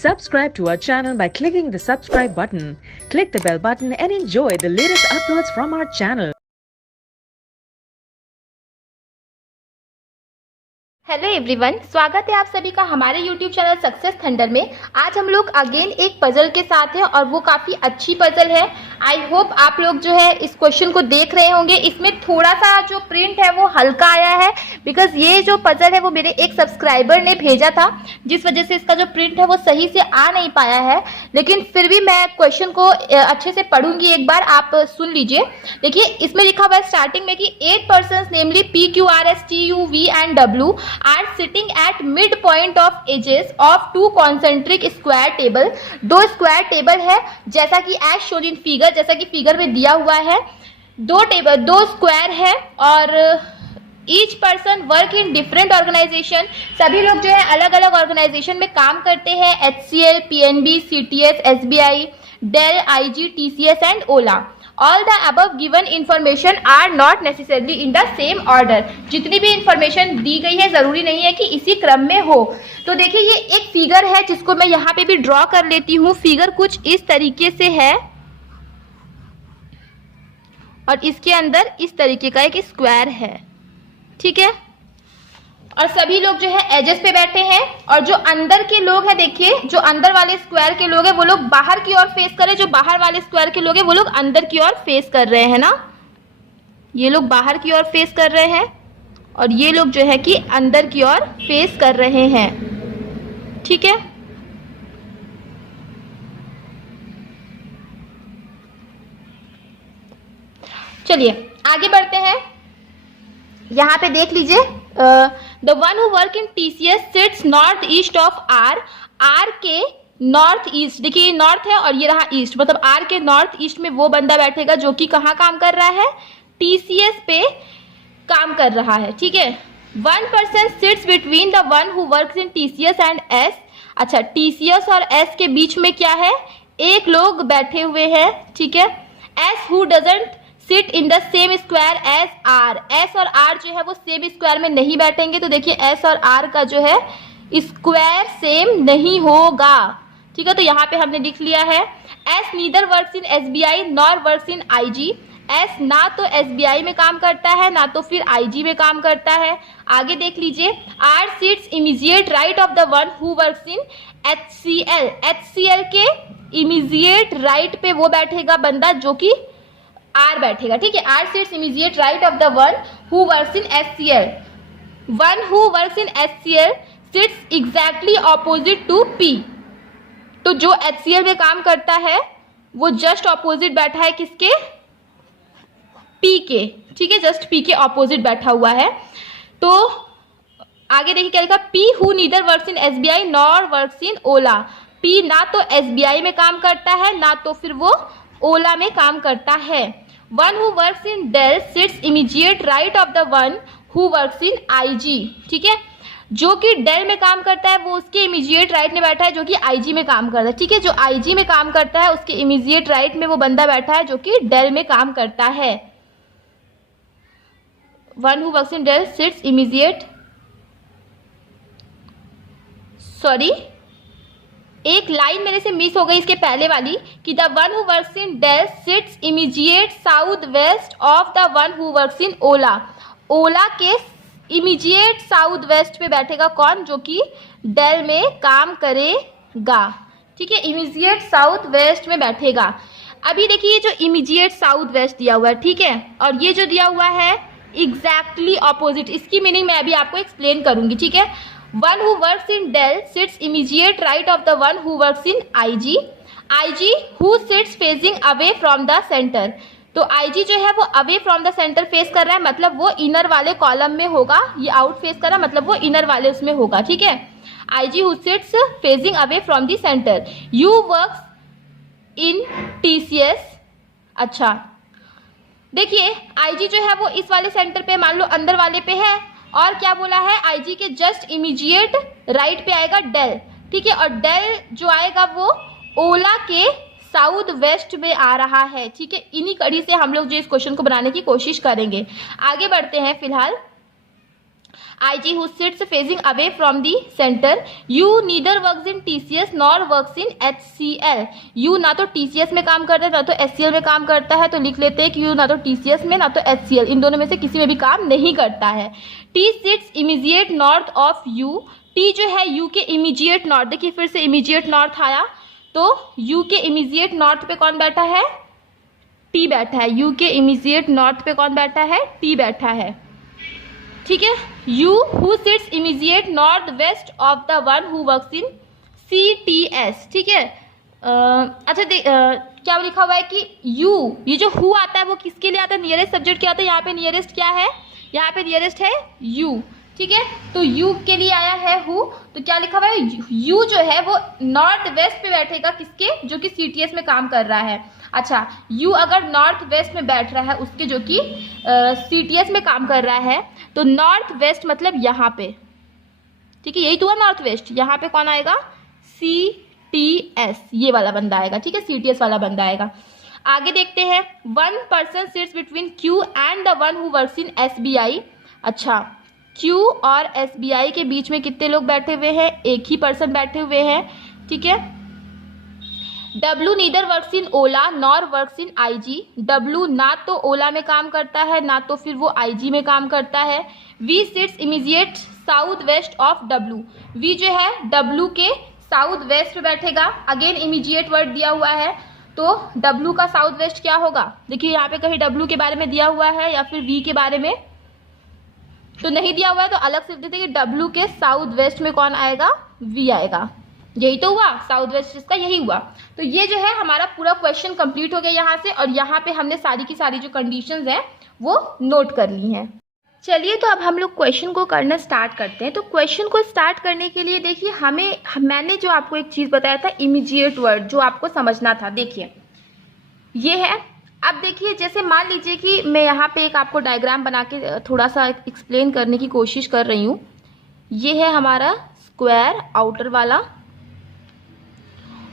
Subscribe to our channel by clicking the subscribe button. Click the bell button and enjoy the latest uploads from our channel. Hello everyone, स्वागत है आप सभी का हमारे YouTube channel success thunder में। आज हम लोग अगेन एक पजल के साथ हैं और वो काफ़ी अच्छी पजल है। आई होप आप लोग जो है इस क्वेश्चन को देख रहे होंगे। इसमें थोड़ा सा जो प्रिंट है वो हल्का आया है बिकॉज ये जो पजल है वो मेरे एक सब्सक्राइबर ने भेजा था, जिस वजह से इसका जो प्रिंट है वो सही से आ नहीं पाया है। लेकिन फिर भी मैं क्वेश्चन को अच्छे से पढ़ूंगी, एक बार आप सुन लीजिए। देखिए इसमें लिखा हुआ है स्टार्टिंग में कि 8 persons namely PQRSTUV and W are sitting at midpoint of edges of two concentric square table। दो स्क्वायर टेबल है जैसा कि as shown in figure, जैसा कि फिगर में दिया हुआ है। दो स्क्वायर है और each person work in different organisation. सभी लोग जो है अलग अलग ऑर्गेनाइजेशन में काम करते हैं। HCL, PNB, CTS, SBI, Dell, IG, TCS and Ola. All the above given information are not necessarily in the same order। जितनी भी इंफॉर्मेशन दी गई है जरूरी नहीं है कि इसी क्रम में हो। तो देखिए ये एक फिगर है जिसको मैं यहाँ पे भी ड्रॉ कर लेती हूँ। फिगर कुछ इस तरीके से है और इसके अंदर इस तरीके का एक स्क्वायर है, ठीक है। और सभी लोग जो है एजेस पे बैठे हैं और जो अंदर के लोग हैं, देखिए जो अंदर वाले स्क्वायर के लोग हैं वो लोग बाहर की ओर फेस कर रहे हैं, जो बाहर वाले स्क्वायर के लोग हैं वो लोग अंदर की ओर फेस कर रहे हैं ना। ये लोग बाहर की ओर फेस कर रहे हैं और ये लोग जो है कि अंदर की ओर फेस कर रहे हैं, ठीक है। चलिए आगे बढ़ते हैं। यहाँ पे देख लीजिए, the one who work in TCS sits north east of R के नॉर्थ ईस्ट। देखिए ये नॉर्थ है और ये रहा ईस्ट, मतलब R के नॉर्थ ईस्ट में वो बंदा बैठेगा जो कि कहाँ काम कर रहा है, TCS पे काम कर रहा है, ठीक है। 1 person sits between the one who works in TCS and S। अच्छा, TCS और S के बीच में क्या है, एक लोग बैठे हुए हैं, ठीक है। S who doesn't sit in the same square as R। S और R जो है वो सेम स्क्वायर में नहीं बैठेंगे। तो देखिए S और R का जो है स्क्वायर सेम नहीं होगा, ठीक है। तो यहाँ पे हमने लिख लिया है S neither works in SBI nor works in IG। S ना तो SBI में काम करता है ना तो फिर IG में काम करता है। आगे देख लीजिए, R sits immediate right of the one who works in HCL। HCL के इमीडिएट राइट पे वो बैठेगा बंदा जो कि R बैठेगा, ठीक है। R sits immediate right of the one who works in HCL। One who works in HCL sits exactly opposite to P। तो जो HCL में काम करता है वो जस्ट ऑपोजिट बैठा है किसके, P के, ठीक है। जस्ट P के ऑपोजिट बैठा हुआ है। तो आगे देखिए क्या लिखा, P who neither works in SBI nor works in Ola. P ना तो SBI में काम करता है ना तो फिर वो ओला में काम करता है। One who works in Dell sits immediate right of the one who works in IG, ठीक है। जो कि डेल में काम करता है वो उसके इमीडिएट राइट में बैठा है जो कि IG में काम करता है, ठीक है। जो IG में काम करता है उसके इमीडिएट राइट में वो बंदा बैठा है जो कि डेल में काम करता है। One who works in Dell sits immediate, sorry एक लाइन मेरे से मिस हो गई इसके पहले वाली, कि the one who works in Dell sits immediate south west of the one who works in Ola. Ola के इमीडिएट साउथ वेस्ट पे बैठेगा कौन, जो कि डेल में काम करेगा, ठीक है। इमीडिएट साउथ वेस्ट में बैठेगा। अभी देखिए जो इमीडिएट साउथ वेस्ट दिया हुआ है, ठीक है, और ये जो दिया हुआ है एग्जैक्टली ऑपोजिट, इसकी मीनिंग मैं अभी आपको एक्सप्लेन करूंगी, ठीक है। One who works in Dell sits immediate right of the one who works in IG। IG who sits facing away from the centre. तो IG जो है वो away from the centre face कर रहा है, मतलब वो इनर वाले कॉलम में होगा। ये आउट फेस कर रहा है मतलब वो इनर वाले उसमें होगा, ठीक है। IG who sits facing away from the centre. You works in TCS। अच्छा देखिए IG जो है वो इस वाले सेंटर पे, मान लो अंदर वाले पे है, और क्या बोला है IG के जस्ट इमीडिएट राइट पे आएगा डेल, ठीक है। और डेल जो आएगा वो ओला के साउथ वेस्ट में आ रहा है, ठीक है। इन्हीं कड़ी से हम लोग जो इस क्वेश्चन को बनाने की कोशिश करेंगे। आगे बढ़ते हैं। फिलहाल IG who sits facing away from the center. U neither works in TCS nor works in HCL. U ना तो TCS में काम करता है ना तो HCL में काम करता है, तो लिख लेते हैं कि U ना तो TCS में ना तो HCL, इन दोनों में से किसी में भी काम नहीं करता है. T sits immediate north of U. T जो है U के इमीडिएट नॉर्थ, देखिए फिर से इमीडिएट नॉर्थ आया, तो U के इमीडिएट नॉर्थ पे कौन बैठा है? T बैठा है. U के इमीडिएट नॉर्थ पे कौन बैठा है? T बैठा है. ठीक है. U who sits immediate north west of the one who works in CTS. ठीक है. अच्छा क्या लिखा हुआ है कि U, ये जो who आता है वो किसके लिए आता है? नियरेस्ट सब्जेक्ट क्या आता है? यहाँ पे नियरेस्ट क्या है? यहाँ पे नियरेस्ट है U. ठीक है, तो U के लिए आया है who, तो क्या लिखा हुआ है? U जो है वो नॉर्थ वेस्ट पे बैठेगा, किसके? जो कि CTS में काम कर रहा है. अच्छा, U अगर नॉर्थ वेस्ट में बैठ रहा है उसके, जो कि CTS में काम कर रहा है, तो नॉर्थ वेस्ट मतलब यहाँ पे. ठीक है, यही तो हुआ नॉर्थ वेस्ट. यहाँ पे कौन आएगा? CTS, ये वाला बंदा आएगा. ठीक है, CTS वाला बंदा आएगा. आगे देखते हैं. One person sits between Q and the one who works in SBI. अच्छा, Q और SBI के बीच में कितने लोग बैठे हुए हैं? एक ही पर्सन बैठे हुए हैं. ठीक है. W neither works in Ola nor works in IG. W ना तो ओला में काम करता है ना तो फिर वो IG में काम करता है. V seats immediate south west of W. V जो है W के साउथ वेस्ट पे बैठेगा. अगेन इमीडिएट वर्ड दिया हुआ है, तो W का साउथ वेस्ट क्या होगा? देखिए यहाँ पे कहीं W के बारे में दिया हुआ है या फिर V के बारे में, तो नहीं दिया हुआ है, तो अलग से देते कि W के साउथ वेस्ट में कौन आएगा? V आएगा. यही तो हुआ, साउथ वेस्ट इसका यही हुआ. तो ये जो है हमारा पूरा क्वेश्चन कंप्लीट हो गया यहाँ से, और यहाँ पे हमने सारी की सारी जो कंडीशंस हैं वो नोट कर ली हैं. चलिए, तो अब हम लोग क्वेश्चन को करना स्टार्ट करते हैं. तो क्वेश्चन को स्टार्ट करने के लिए देखिए, मैंने जो आपको एक चीज़ बताया था, इमीडिएट वर्ड, जो आपको समझना था, देखिए ये है. अब देखिए, जैसे मान लीजिए कि मैं यहाँ पे एक आपको डायग्राम बना के थोड़ा सा एक्सप्लेन करने की कोशिश कर रही हूँ. ये है हमारा स्क्वायर आउटर वाला,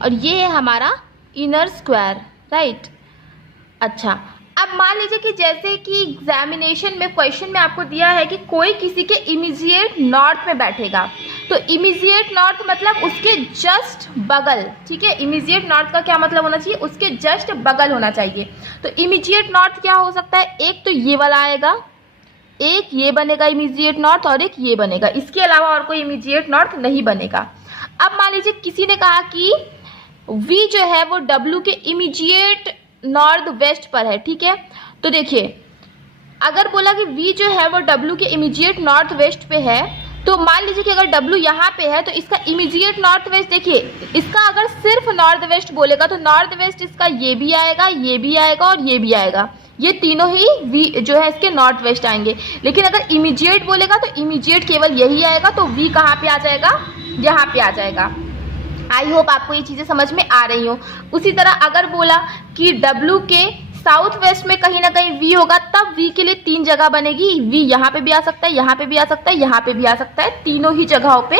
और ये है हमारा इनर स्क्वायर, राइट. अच्छा, अब मान लीजिए कि जैसे कि एग्जामिनेशन में क्वेश्चन में आपको दिया है कि कोई किसी के इमीडिएट नॉर्थ में बैठेगा, तो इमीडिएट नॉर्थ मतलब उसके जस्ट बगल. ठीक है, इमीडिएट नॉर्थ का क्या मतलब होना चाहिए? उसके जस्ट बगल होना चाहिए. तो इमीडिएट नॉर्थ क्या हो सकता है? एक तो ये वाला आएगा, एक ये बनेगा इमीडिएट नॉर्थ, और एक ये बनेगा. इसके अलावा और कोई इमीडिएट नॉर्थ नहीं बनेगा. अब मान लीजिए किसी ने कहा कि V जो है वो W के इमीडिएट नॉर्थ वेस्ट पर है. ठीक है, तो देखिए, अगर बोला कि V जो है वो W के इमीडिएट नॉर्थ वेस्ट पे है, तो मान लीजिए कि अगर W यहाँ पे है तो इसका इमीडिएट नॉर्थ वेस्ट, देखिए इसका अगर सिर्फ नॉर्थ वेस्ट बोलेगा तो नॉर्थ वेस्ट इसका ये भी आएगा, ये भी आएगा और ये भी आएगा. ये तीनों ही V जो है इसके नॉर्थ वेस्ट आएंगे. लेकिन अगर इमीडिएट बोलेगा तो इमीडिएट केवल यही आएगा, तो V कहाँ पे आ जाएगा? यहाँ पे आ जाएगा. आई होप आपको ये चीज़ें समझ में आ रही हो. उसी तरह अगर बोला कि W के साउथ वेस्ट में कहीं ना कहीं V होगा, तब V के लिए तीन जगह बनेगी. V यहाँ पे भी आ सकता है, यहाँ पे भी आ सकता है, यहाँ पे भी आ सकता है, तीनों ही जगहों पे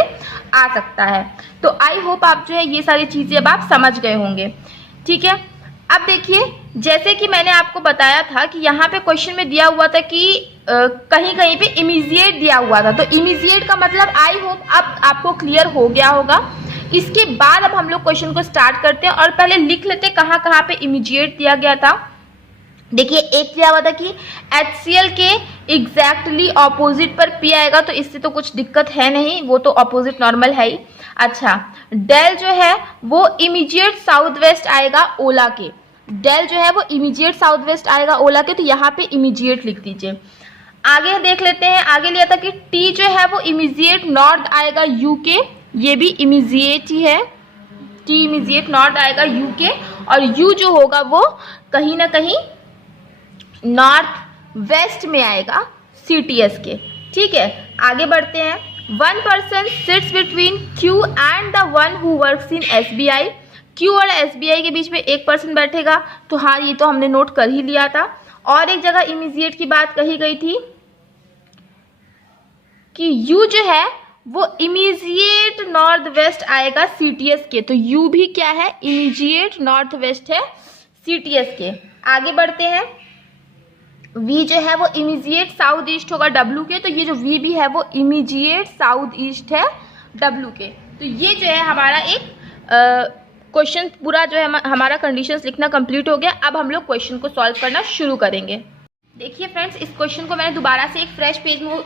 आ सकता है. तो आई होप आप जो है ये सारी चीज़ें अब आप समझ गए होंगे. ठीक है, अब देखिए, जैसे कि मैंने आपको बताया था कि यहाँ पे क्वेश्चन में दिया हुआ था कि कहीं कहीं पे इमीडिएट दिया हुआ था, तो इमीडिएट का मतलब आई होप अब आपको क्लियर हो गया होगा. इसके बाद अब हम लोग क्वेश्चन को स्टार्ट करते हैं, और पहले लिख लेते हैं कहाँ कहाँ पे इमीडिएट दिया गया था. देखिए, एक दिया हुआ था कि HCl के एग्जैक्टली ऑपोजिट पर P आएगा, तो इससे तो कुछ दिक्कत है नहीं, वो तो ऑपोजिट नॉर्मल है ही. अच्छा, डेल जो है वो इमीडिएट साउथ वेस्ट आएगा ओला के. डेल जो है वो इमीडिएट साउथ वेस्ट आएगा ओला के, तो यहाँ पे इमीडिएट लिख दीजिए. आगे देख लेते हैं. आगे लिया था कि T जो है वो इमीडिएट नॉर्थ आएगा U के, ये भी इमीडिएट ही है. T इमीडिएट नॉर्थ आएगा U के, और U जो होगा वो कहीं ना कहीं नॉर्थ वेस्ट में आएगा CTS के. ठीक है, आगे बढ़ते हैं. One person sits between Q and the one who works in SBI. Q और SBI के बीच में एक पर्सन बैठेगा, तो हाँ ये तो हमने नोट कर ही लिया था. और एक जगह इमीडिएट की बात कही गई थी कि U जो है वो इमीडिएट नॉर्थ वेस्ट आएगा CTS के, तो U भी क्या है? इमीडिएट नॉर्थ वेस्ट है CTS के. आगे बढ़ते हैं. V जो है वो इमीजिएट साउथ ईस्ट होगा W के, तो ये जो V भी है वो इमीजिएट साउथ ईस्ट है W के। तो ये जो है हमारा एक क्वेश्चन पूरा जो है हमारा कंडीशंस लिखना कंप्लीट हो गया। अब हम लोग क्वेश्चन को सॉल्व करना शुरू करेंगे। देखिए फ्रेंड्स, इस क्वेश्चन को मैंने दोबारा से एक फ्रेश पेज में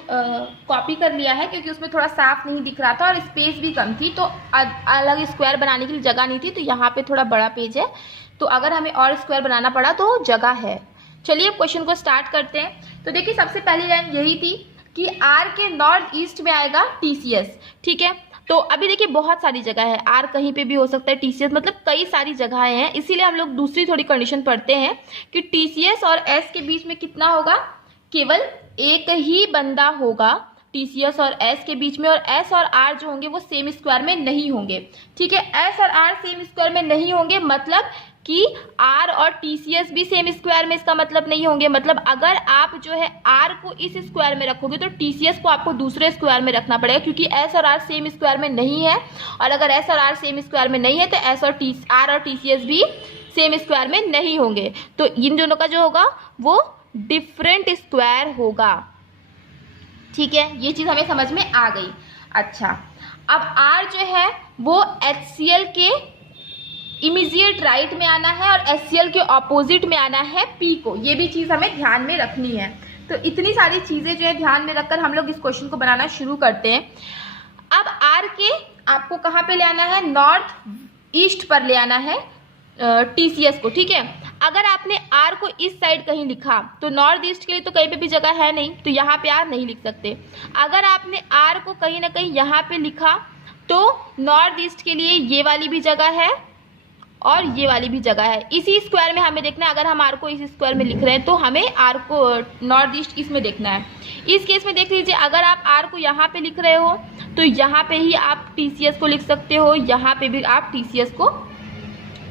कॉपी कर लिया है, क्योंकि उसमें थोड़ा साफ नहीं दिख रहा था और स्पेस भी कम थी, तो अलग स्क्वायर बनाने के लिए जगह नहीं थी, तो यहाँ पे थोड़ा बड़ा पेज है, तो अगर हमें और स्क्वायर बनाना पड़ा तो जगह है। चलिए अब क्वेश्चन को स्टार्ट करते हैं। तो देखिए सबसे पहली लाइन यही थी कि आर के नॉर्थ ईस्ट में आएगा TCS, ठीक है। तो अभी देखिए बहुत सारी जगह है, आर कहीं पे भी हो सकता है, TCS मतलब कई सारी जगहें हैं, इसीलिए हम लोग दूसरी थोड़ी कंडीशन पढ़ते हैं कि TCS और S के बीच में कितना होगा, केवल एक ही बंदा होगा TCS और S के बीच में, और S और R जो होंगे वो सेम स्क्वायर में नहीं होंगे, ठीक है। S और R सेम स्क्वायर में नहीं होंगे मतलब कि R और TCS भी सेम स्क्वायर में, इसका मतलब नहीं होंगे। मतलब अगर आप जो है R को इस स्क्वायर में रखोगे तो TCS को आपको दूसरे स्क्वायर में रखना पड़ेगा, क्योंकि S और R सेम स्क्वायर में नहीं है, और अगर S और R सेम स्क्वायर में नहीं है तो R और TCS भी सेम स्क्वायर में नहीं होंगे। तो इन दोनों का जो होगा वो डिफरेंट स्क्वायर होगा, ठीक है। ये चीज हमें समझ में आ गई। अच्छा, अब R जो है वो HCl के इमीजिएट राइट में आना है और HCl के ऑपोजिट में आना है P को, ये भी चीज़ हमें ध्यान में रखनी है। तो इतनी सारी चीज़ें जो है ध्यान में रखकर हम लोग इस क्वेश्चन को बनाना शुरू करते हैं। अब R के आपको कहाँ पे ले आना है, नॉर्थ ईस्ट पर ले आना है TCS को, ठीक है। अगर आपने R को इस साइड कहीं लिखा तो नॉर्थ ईस्ट के लिए तो कहीं पे भी जगह है नहीं, तो यहाँ पे R नहीं लिख सकते। अगर आपने R को कहीं ना कहीं यहाँ पे लिखा तो नॉर्थ ईस्ट के लिए ये वाली भी जगह है और ये वाली भी जगह है। इसी स्क्वायर में हमें देखना है, अगर हम R को इस स्क्वायर में लिख रहे हैं तो हमें R को नॉर्थ ईस्ट इसमें देखना है। इस केस में देख लीजिए, अगर आप R को यहाँ पे लिख रहे हो तो यहाँ पे ही आप TCS को लिख सकते हो, यहाँ पे भी आप TCS को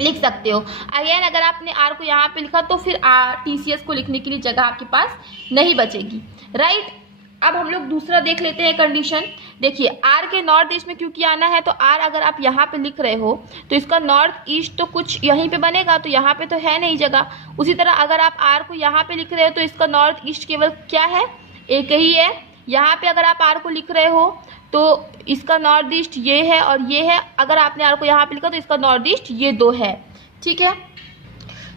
लिख सकते हो। अगेन अगर आपने R को यहाँ पे लिखा तो फिर TCS को लिखने के लिए जगह आपके पास नहीं बचेगी, राइट। अब हम लोग दूसरा देख लेते हैं कंडीशन। देखिए R के नॉर्थ ईस्ट में क्योंकि आना है, तो R अगर आप यहाँ पे लिख रहे हो तो इसका नॉर्थ ईस्ट तो कुछ यहीं पे बनेगा, तो यहाँ पे तो है नहीं जगह। उसी तरह अगर आप R को यहाँ पे लिख रहे हो तो इसका नॉर्थ ईस्ट केवल क्या है, एक ही है। यहाँ पे अगर आप R को लिख रहे हो तो इसका नॉर्थ ईस्ट ये है और ये है, अगर आपने R को यहाँ पे लिखा तो इसका नॉर्थ ईस्ट ये दो है, ठीक है।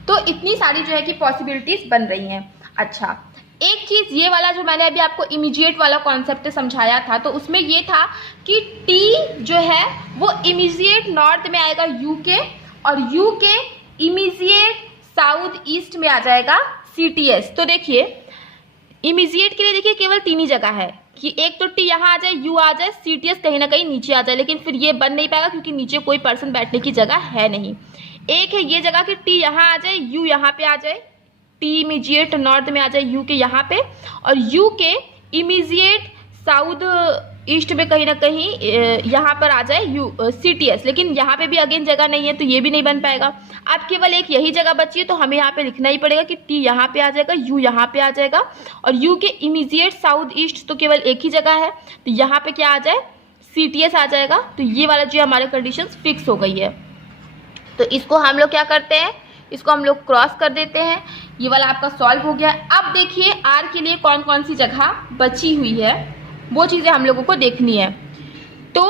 तो इतनी सारी जो है कि पॉसिबिलिटीज बन रही हैं। अच्छा, एक चीज ये वाला जो मैंने अभी आपको इमीडिएट वाला कॉन्सेप्ट समझाया था, तो उसमें ये था कि T जो है वो इमीडिएट नॉर्थ में आएगा U के, और U के इमीडिएट साउथ ईस्ट में आ जाएगा CTS। तो देखिए इमीडिएट के लिए देखिए केवल तीन ही जगह है कि एक तो T यहाँ आ जाए, U आ जाए, CTS कहीं ना कहीं नीचे आ जाए, लेकिन फिर ये बन नहीं पाएगा क्योंकि नीचे कोई पर्सन बैठने की जगह है नहीं। एक है ये जगह कि T यहाँ आ जाए, U यहाँ पे आ जाए, T इमीजिएट नॉर्थ में आ जाए U के यहाँ पे, और U के इमीजिएट साउथ ईस्ट में कहीं ना कहीं यहाँ पर आ जाए CTS, लेकिन यहाँ पे भी अगेन जगह नहीं है तो ये भी नहीं बन पाएगा। अब केवल एक यही जगह बची है, तो हमें यहाँ पे लिखना ही पड़ेगा कि T यहाँ पे आ जाएगा, U यहाँ पे आ जाएगा, और U के इमीजिएट साउथ ईस्ट तो केवल एक ही जगह है, तो यहाँ पे क्या आ जाए, CTS आ जाएगा। तो ये वाला जो हमारे कंडीशन फिक्स हो गई है। तो इसको हम लोग क्या करते हैं, इसको हम लोग क्रॉस कर देते हैं। ये वाला आपका सॉल्व हो गया। अब देखिए R के लिए कौन कौन सी जगह बची हुई है, वो चीज़ें हम लोगों को देखनी है। तो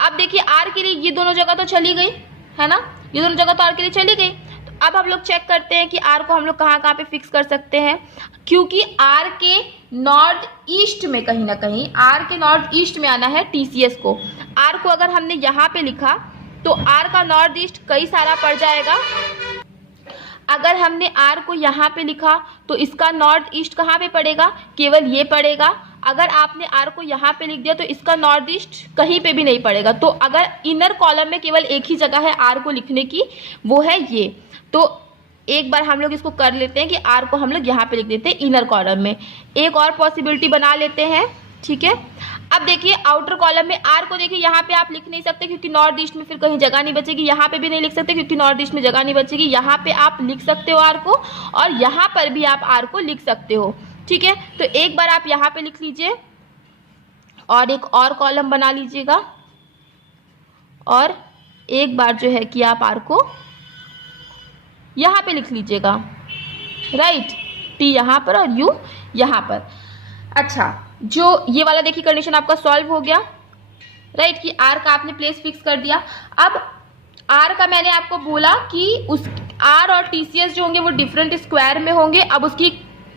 अब देखिए R के लिए ये दोनों जगह तो चली गई है ना, ये दोनों जगह तो R के लिए चली गई। तो अब हम लोग चेक करते हैं कि R को हम लोग कहाँ कहाँ पे फिक्स कर सकते हैं, क्योंकि R के नॉर्थ ईस्ट में कहीं ना कहीं, R के नॉर्थ ईस्ट में आना है TCS को। R को अगर हमने यहाँ पे लिखा तो R का नॉर्थ ईस्ट कई सारा पड़ जाएगा। अगर हमने R को यहाँ पे लिखा तो इसका नॉर्थ ईस्ट कहाँ पे पड़ेगा, केवल ये पड़ेगा। अगर आपने R को यहाँ पे लिख दिया तो इसका नॉर्थ ईस्ट कहीं पे भी नहीं पड़ेगा। तो अगर इनर कॉलम में केवल एक ही जगह है R को लिखने की, वो है ये। तो एक बार हम लोग इसको कर लेते हैं कि R को हम लोग यहाँ पे लिख देते हैं इनर कॉलम में। एक और पॉसिबिलिटी बना लेते हैं, ठीक है। अब देखिए आउटर कॉलम में R को देखिए यहाँ पे आप लिख नहीं सकते क्योंकि नॉर्थ ईस्ट में फिर कहीं जगह नहीं बचेगी, यहाँ पे भी नहीं लिख सकते क्योंकि नॉर्थ ईस्ट में जगह नहीं बचेगी। यहाँ पे आप लिख सकते हो R को, और यहाँ पर भी आप R को लिख सकते हो, ठीक है। तो एक बार आप यहाँ पे लिख लीजिए और एक और कॉलम बना लीजिएगा, और एक बार जो है कि आप R को यहाँ पे लिख लीजिएगा, राइट। टी यहाँ पर और यू यहाँ पर। अच्छा, जो ये वाला देखिए कंडीशन आपका सॉल्व हो गया, राइट, कि आर का आपने प्लेस फिक्स कर दिया। अब आर का मैंने आपको बोला कि उस आर और टीसीएस जो होंगे वो डिफरेंट स्क्वायर में होंगे। अब उसकी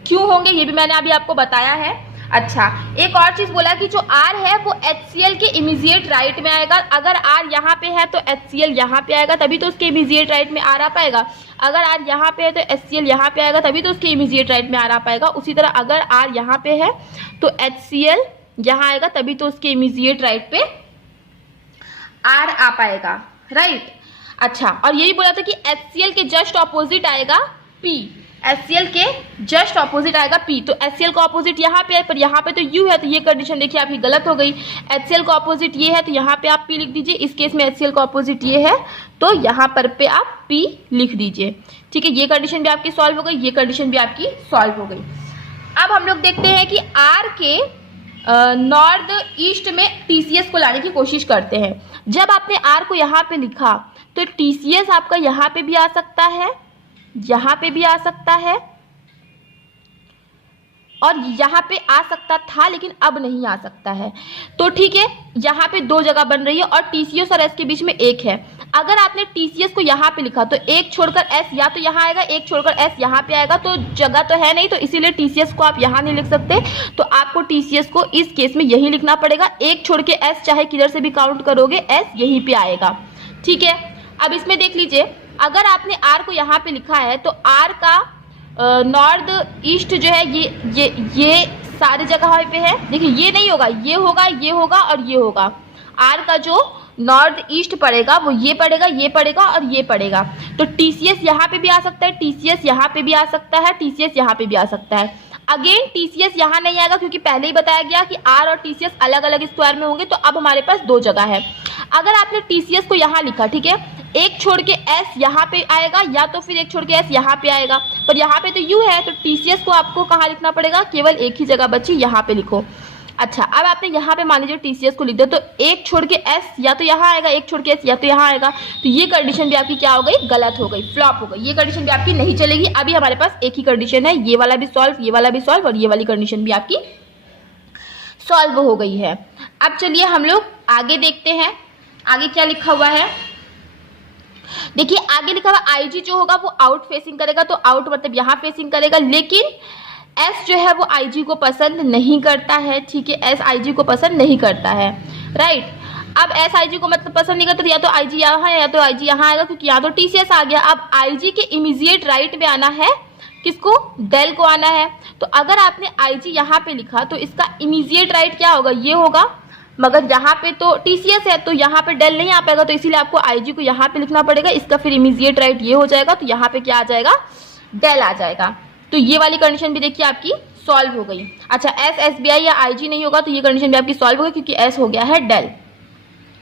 क्यों होंगे ये भी मैंने अभी आपको बताया है। अच्छा, एक और चीज बोला कि जो आर है वो HCl के इमीडिएट राइट में आएगा। अगर आर यहाँ पे है तो HCl यहाँ पे आएगा, तभी तो उसके इमीडिएट राइट में आर आ पाएगा। अगर आर यहाँ पे है तो HCl यहाँ पे आएगा, तभी तो उसके इमीडिएट राइट में आर आ पाएगा। उसी तरह अगर आर यहाँ पे है तो HCl यहाँ आएगा, तभी तो उसके इमीडिएट राइट पे आर आ पाएगा, राइट। अच्छा, और यही बोला था कि HCl के जस्ट ऑपोजिट आएगा P, HCl के जस्ट ऑपोजिट आएगा P। तो HCl का ऑपोजिट यहाँ पे है, पर यहाँ पे तो U है, तो ये कंडीशन देखिए आपकी गलत हो गई। HCl का ऑपोजिट ये है तो यहाँ पे आप P लिख दीजिए। इस केस में HCl का ऑपोजिट ये है तो यहाँ पर पे आप P लिख दीजिए, ठीक है। ये कंडीशन भी आपकी सॉल्व हो गई, ये कंडीशन भी आपकी सॉल्व हो गई। अब हम लोग देखते हैं कि R के नॉर्थ ईस्ट में TCS को लाने की कोशिश करते हैं। जब आपने R को यहाँ पे लिखा तो TCS आपका यहाँ पे भी आ सकता है, यहाँ पे भी आ सकता है और यहाँ पे आ सकता था, लेकिन अब नहीं आ सकता है। तो ठीक है, यहाँ पे दो जगह बन रही है और TCS और S के बीच में एक है। अगर आपने TCS को यहाँ पे लिखा तो एक छोड़कर S या तो यहाँ आएगा, एक छोड़कर S यहाँ पे आएगा, तो जगह तो है नहीं, तो इसीलिए TCS को आप यहाँ नहीं लिख सकते। तो आपको TCS को इस केस में यही लिखना पड़ेगा। एक छोड़ के S चाहे किधर से भी काउंट करोगे S यहीं पे आएगा, ठीक है। अब इसमें देख लीजिए, अगर आपने R को यहाँ पे लिखा है तो R का नॉर्थ ईस्ट जो है ये सारी जगह पे है। देखिए ये नहीं होगा, ये होगा, ये होगा और ये होगा। R का जो नॉर्थ ईस्ट पड़ेगा वो ये पड़ेगा, ये पड़ेगा और ये पड़ेगा। तो TCS यहाँ पे भी आ सकता है, TCS यहाँ पे भी आ सकता है, TCS यहाँ पे भी आ सकता है। अगेन TCS यहाँ नहीं आएगा क्योंकि पहले ही बताया गया कि R और TCS अलग अलग स्क्वायर में होंगे। तो अब हमारे पास दो जगह है। अगर आपने TCS को यहाँ लिखा, ठीक है, एक छोड़ के S यहाँ पे आएगा या तो फिर एक छोड़ के S यहाँ पे आएगा, पर यहाँ पे तो U है, तो TCS को आपको कहाँ लिखना पड़ेगा, केवल एक ही जगह बची, यहाँ पे लिखो। अच्छा, अब आपने यहाँ पे मान लीजिए TCS को लिख दिया तो एक छोड़ के S या तो यहाँ आएगा, एक छोड़ के S या तो यहाँ आएगा। तो ये कंडीशन भी आपकी क्या हो गई, गलत हो गई, फ्लॉप हो गई। ये कंडीशन भी आपकी नहीं चलेगी। अभी हमारे पास एक ही कंडीशन है, ये वाला भी सॉल्व, ये वाला भी सॉल्व और ये वाली कंडीशन भी आपकी सॉल्व हो गई है। अब चलिए हम लोग आगे देखते हैं, आगे क्या लिखा हुआ है। देखिए आगे लिखा हुआ IG जो होगा वो आउट फेसिंग करेगा, तो आउट मतलब यहाँ फेसिंग करेगा, लेकिन S जो है वो IG को पसंद नहीं करता है, ठीक है। S IG को पसंद नहीं करता है, राइट। अब S IG को मतलब पसंद नहीं करता तो या तो IG यहाँ है या तो IG यहाँ आएगा, क्योंकि यहाँ तो TCS आ गया। अब IG के इमीडिएट राइट में आना है किसको, डेल को आना है। तो अगर आपने IG यहाँ पे लिखा तो इसका इमीडिएट राइट क्या होगा, ये होगा, मगर यहाँ पे तो TCS है तो यहाँ पे डेल नहीं आ पाएगा, तो इसीलिए आपको IG को यहाँ पे लिखना पड़ेगा। इसका फिर इमीडिएट राइट ये हो जाएगा, तो यहाँ पे क्या आ जाएगा, डेल आ जाएगा। तो ये वाली कंडीशन भी देखिए आपकी सॉल्व हो गई। अच्छा, S SBI या IG नहीं होगा तो ये कंडीशन भी आपकी सॉल्व हो गई, क्योंकि S हो गया है डेल।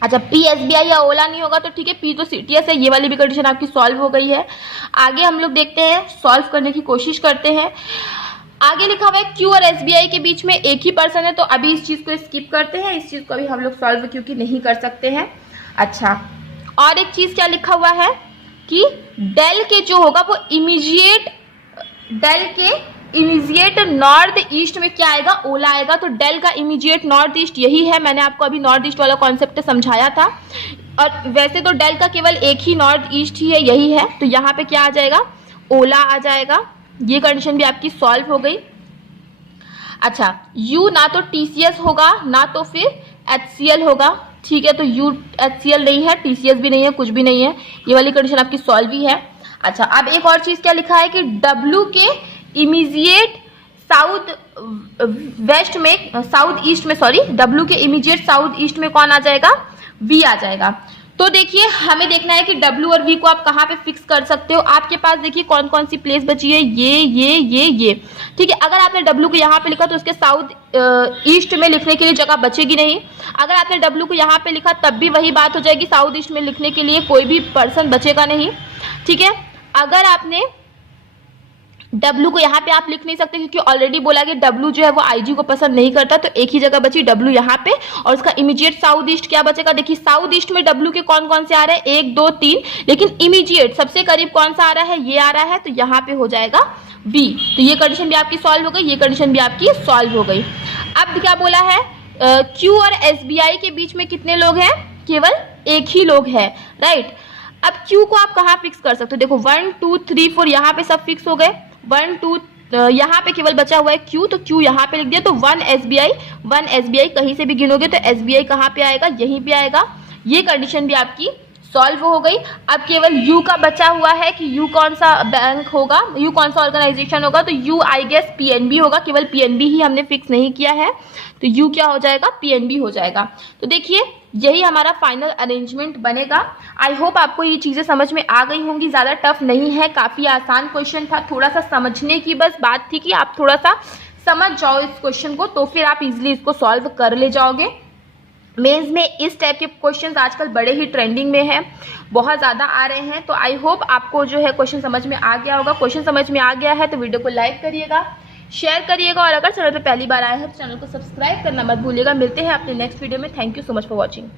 अच्छा, P SBI या ओला नहीं होगा तो ठीक है, P तो CTS है, ये वाली भी कंडीशन आपकी सॉल्व हो गई है। आगे हम लोग देखते हैं, सॉल्व करने की कोशिश करते हैं। आगे लिखा हुआ है Q और SBI के बीच में एक ही पर्सन है, तो अभी इस चीज को स्किप करते हैं, इस चीज को अभी हम लोग सॉल्व क्योंकि नहीं कर सकते हैं। अच्छा, और एक चीज क्या लिखा हुआ है कि डेल के जो होगा वो इमीडिएट, डेल के इमीडिएट नॉर्थ ईस्ट में क्या आएगा, ओला आएगा। तो डेल का इमीडिएट नॉर्थ ईस्ट यही है, मैंने आपको अभी नॉर्थ ईस्ट वाला कॉन्सेप्ट समझाया था। और वैसे तो डेल का केवल एक ही नॉर्थ ईस्ट ही है, यही है। तो यहाँ पे क्या आ जाएगा, ओला आ जाएगा। ये कंडीशन भी आपकी सॉल्व हो गई। अच्छा, U ना तो TCS होगा ना तो फिर HCl होगा, ठीक है। तो U HCl नहीं है, TCS भी नहीं है, कुछ भी नहीं है। ये वाली कंडीशन आपकी सॉल्व ही है। अच्छा, अब एक और चीज क्या लिखा है कि W के इमीडिएट साउथ वेस्ट में, साउथ ईस्ट में, सॉरी, W के इमीडिएट साउथ ईस्ट में कौन आ जाएगा, V आ जाएगा। तो देखिए हमें देखना है कि W और V को आप कहाँ पे फिक्स कर सकते हो। आपके पास देखिए कौन कौन सी प्लेस बची है, ये, ठीक है। अगर आपने W को यहाँ पे लिखा तो उसके साउथ ईस्ट में लिखने के लिए जगह बचेगी नहीं। अगर आपने W को यहाँ पे लिखा तब भी वही बात हो जाएगी, साउथ ईस्ट में लिखने के लिए कोई भी पर्सन बचेगा नहीं, ठीक है। अगर आपने W को यहाँ पे आप लिख नहीं सकते क्योंकि ऑलरेडी बोला कि W जो है वो IG को पसंद नहीं करता, तो एक ही जगह बची W यहाँ पे, और उसका इमीडिएट साउथ ईस्ट क्या बचेगा। देखिए साउथ ईस्ट में W के कौन कौन से आ रहे हैं, 1 2 3, लेकिन इमीडिएट सबसे करीब कौन सा आ रहा है, ये आ रहा है, तो यहाँ पे हो जाएगा बी। तो ये कंडीशन भी आपकी सॉल्व हो गई, ये कंडीशन भी आपकी सॉल्व हो गई। अब क्या बोला है, क्यू और एसबीआई के बीच में कितने लोग हैं, केवल एक ही लोग है, राइट। अब क्यू को आप कहाँ फिक्स कर सकते हो, देखो 1 2 3 4 यहाँ पे सब फिक्स हो गए, 1 2 यहाँ पे केवल बचा हुआ है क्यू, तो क्यू यहाँ पे लिख दिया। तो 1 एसबीआई कहीं से भी गिनोगे तो एसबीआई कहाँ पे आएगा, यहीं पे आएगा। ये कंडीशन भी आपकी सॉल्व हो गई। अब केवल यू का बचा हुआ है कि यू कौन सा बैंक होगा, यू कौन सा ऑर्गेनाइजेशन होगा, तो यू आई गेस पीएनबी होगा, केवल पीएनबी ही हमने फिक्स नहीं किया है, तो यू क्या हो जाएगा, पीएनबी हो जाएगा। तो देखिए यही हमारा फाइनल अरेंजमेंट बनेगा। आई होप आपको ये चीजें समझ में आ गई होंगी, ज्यादा टफ नहीं है, काफी आसान क्वेश्चन था, थोड़ा सा समझने की बस बात थी कि आप थोड़ा सा समझ जाओ इस क्वेश्चन को, तो फिर आप इजिली इसको सॉल्व कर ले जाओगे। मेंस में इस टाइप के क्वेश्चंस आजकल बड़े ही ट्रेंडिंग में हैं, बहुत ज़्यादा आ रहे हैं। तो आई होप आपको जो है क्वेश्चन समझ में आ गया होगा। क्वेश्चन समझ में आ गया है तो वीडियो को लाइक करिएगा, शेयर करिएगा, और अगर चैनल पर पहली बार आए हैं तो चैनल को सब्सक्राइब करना मत भूलिएगा। मिलते हैं अपने नेक्स्ट वीडियो में। Thank you so much for watching.